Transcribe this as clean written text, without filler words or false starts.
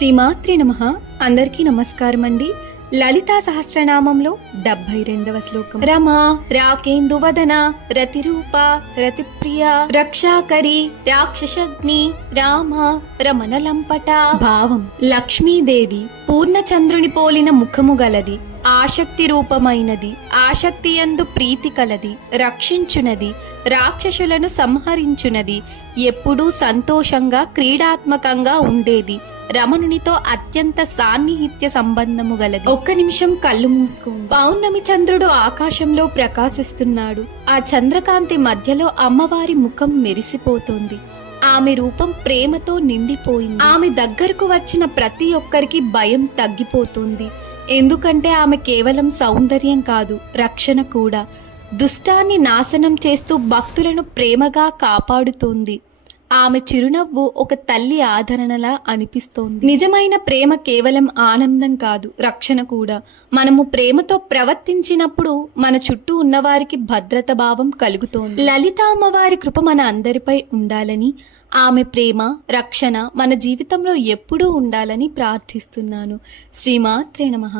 శ్రీమాత్రే నమః. అందరికీ నమస్కారం అండి. లలితా సహస్రనామంలో 72వ శ్లోకం. రమా రాకేందువదన రతిరూప రతిప్రియ రక్షాకరి రాక్షసగ్ని రామ రమణలంపట. భావం: లక్ష్మీదేవి పూర్ణచంద్రుని పోలిన ముఖము గలది, ఆసక్తి రూపమైనది, ఆసక్తి యందు ప్రీతి కలది, రక్షించునది, రాక్షసులను సంహరించునది, ఎప్పుడూ సంతోషంగా క్రీడాత్మకంగా ఉండేది, రమణునితో అత్యంత సాన్నిహిత్య సంబంధము గలది. ఒక్క నిమిషం కళ్ళు మూసుకోండి. పౌర్ణమి చంద్రుడు ఆకాశంలో ప్రకాశిస్తున్నాడు. ఆ చంద్రకాంతి మధ్యలో అమ్మవారి ముఖం మెరిసిపోతోంది. ఆమె రూపం ప్రేమతో నిండిపోయింది. ఆమె దగ్గరకు వచ్చిన ప్రతి ఒక్కరికి భయం తగ్గిపోతుంది. ఎందుకంటే ఆమె కేవలం సౌందర్యం కాదు, రక్షణ కూడా. దుష్టాన్ని నాశనం చేస్తూ భక్తులను ప్రేమగా కాపాడుతోంది. ఆమె చిరునవ్వు ఒక తల్లి ఆదరణలా అనిపిస్తోంది. నిజమైన ప్రేమ కేవలం ఆనందం కాదు, రక్షణ కూడా. మనము ప్రేమతో ప్రవర్తించినప్పుడు మన చుట్టూ ఉన్నవారికి భద్రత భావం కలుగుతోంది. లలిత అమ్మవారి కృప మన అందరిపై ఉండాలని, ఆమె ప్రేమ, రక్షణ మన జీవితంలో ఎప్పుడూ ఉండాలని ప్రార్థిస్తున్నాను. శ్రీమాత్రే నమః.